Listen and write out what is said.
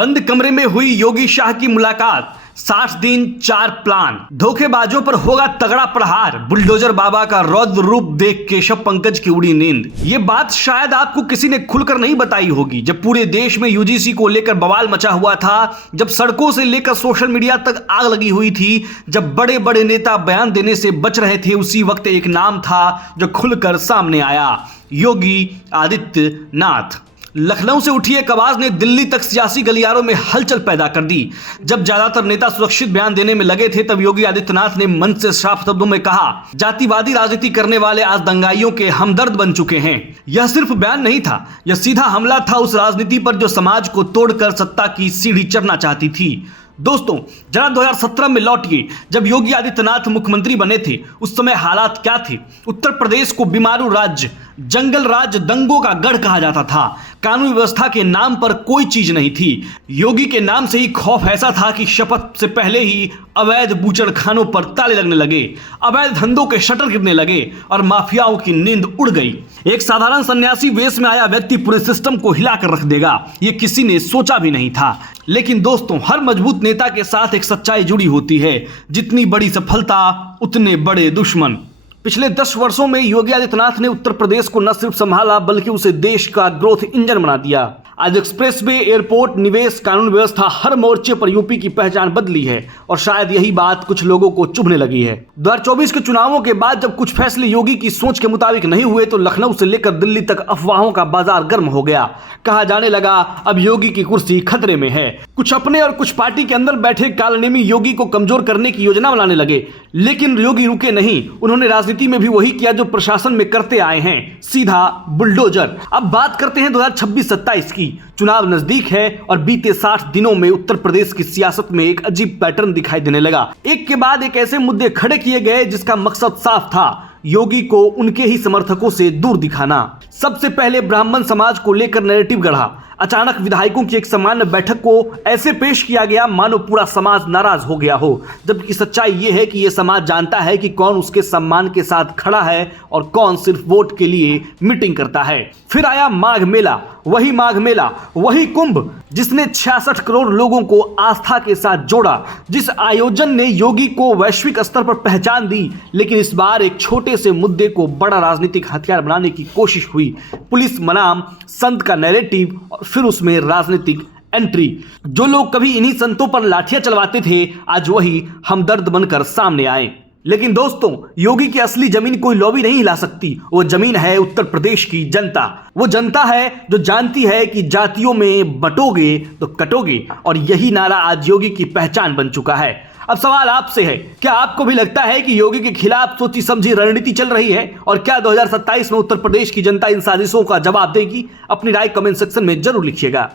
बंद कमरे में हुई योगी शाह की मुलाकात, 60 दिन 4 प्लान, धोखेबाजों पर होगा तगड़ा प्रहार, बुलडोजर बाबा का रौद्र रूप देख केशव पंकज की उड़ी नींद। ये बात शायद आपको किसी ने खुलकर नहीं बताई होगी जब पूरे देश में यूजीसी को लेकर बवाल मचा हुआ था, जब सड़कों से लेकर सोशल मीडिया तक आग लगी हुई थी, जब बड़े बड़े नेता बयान देने से बच रहे थे। उसी वक्त एक नाम था जो खुलकर सामने आया, योगी आदित्यनाथ। लखनऊ से उठी एक आवाज ने दिल्ली तक सियासी गलियारों में हलचल पैदा कर दी। जब ज्यादातर नेता सुरक्षित बयान देने में लगे थे, तब योगी आदित्यनाथ ने मंच से साफ शब्दों में कहा, जातिवादी राजनीति करने वाले आज दंगाइयों के हमदर्द बन चुके हैं। यह सिर्फ बयान नहीं था, यह सीधा हमला था उस राजनीति पर जो समाज को तोड़कर सत्ता की सीढ़ी चढ़ना चाहती थी। दोस्तों, जरा 2017 में लौटिए, जब योगी आदित्यनाथ मुख्यमंत्री बने थे। उस समय हालात क्या थे? उत्तर प्रदेश को बीमारू राज्य, जंगल राज्य, दंगों का गढ़ कहा जाता था। कानून व्यवस्था के नाम पर कोई चीज नहीं थी। योगी के नाम से ही खौफ ऐसा था कि शपथ से पहले ही अवैध बूचड़खानों पर ताले लगने लगे, अवैध धंधों के शटर गिरने लगे और माफियाओं की नींद उड़ गई। एक साधारण सन्यासी वेश में आया व्यक्ति पूरे सिस्टम को हिलाकर रख देगा, ये किसी ने सोचा भी नहीं था। लेकिन दोस्तों, हर मजबूत नेता के साथ एक सच्चाई जुड़ी होती है, जितनी बड़ी सफलता उतने बड़े दुश्मन। पिछले 10 वर्षों में योगी आदित्यनाथ ने उत्तर प्रदेश को न सिर्फ संभाला बल्कि उसे देश का ग्रोथ इंजन बना दिया। आज एक्सप्रेसवे, एयरपोर्ट, निवेश, कानून व्यवस्था, हर मोर्चे पर यूपी की पहचान बदली है और शायद यही बात कुछ लोगों को चुभने लगी है। 2024 के चुनावों के बाद जब कुछ फैसले योगी की सोच के मुताबिक नहीं हुए, तो लखनऊ से लेकर दिल्ली तक अफवाहों का बाजार गर्म हो गया। कहा जाने लगा, अब योगी की कुर्सी खतरे में है। कुछ अपने और कुछ पार्टी के अंदर बैठे कालनेमी योगी को कमजोर करने की योजना बनाने लगे, लेकिन योगी रुके नहीं। उन्होंने राजनीति में भी वही किया जो प्रशासन में करते आए हैं, सीधा बुलडोजर। अब बात करते हैं 2026-27 की। चुनाव नजदीक है और बीते 60 दिनों में उत्तर प्रदेश की सियासत में एक अजीब पैटर्न दिखाई देने लगा। एक के बाद एक ऐसे मुद्दे खड़े किए गए जिसका मकसद साफ था, योगी को उनके ही समर्थकों से दूर दिखाना। सबसे पहले ब्राह्मण समाज को लेकर नैरेटिव गढ़ा। अचानक विधायकों की एक सामान्य बैठक को ऐसे पेश किया गया मानो पूरा समाज नाराज हो गया हो, जबकि सच्चाई यह है कि यह समाज जानता है कि कौन उसके सम्मान के साथ खड़ा है और कौन सिर्फ वोट के लिए मीटिंग करता है। फिर आया माघ मेला, वही माघ मेला, वही कुंभ जिसने 66 करोड़ लोगों को आस्था के साथ जोड़ा, जिस आयोजन ने योगी को वैश्विक स्तर पर पहचान दी। लेकिन इस बार एक छोटे से मुद्दे को बड़ा राजनीतिक हथियार बनाने की कोशिश हुई। पुलिस बनाम संत का नैरेटिव और फिर उसमें राजनीतिक एंट्री। जो लोग कभी इन्हीं संतों पर लाठियां चलवाते थे, आज वही हमदर्द बनकर सामने आए। लेकिन दोस्तों, योगी की असली जमीन कोई लॉबी नहीं हिला सकती। वो जमीन है उत्तर प्रदेश की जनता। वो जनता है जो जानती है कि जातियों में बंटोगे तो कटोगे, और यही नारा आज योगी की पहचान बन चुका है। अब सवाल आपसे है, क्या आपको भी लगता है कि योगी के खिलाफ सोची समझी रणनीति चल रही है? और क्या 2027 में उत्तर प्रदेश की जनता इन साजिशों का जवाब देगी? अपनी राय कमेंट सेक्शन में जरूर लिखिएगा।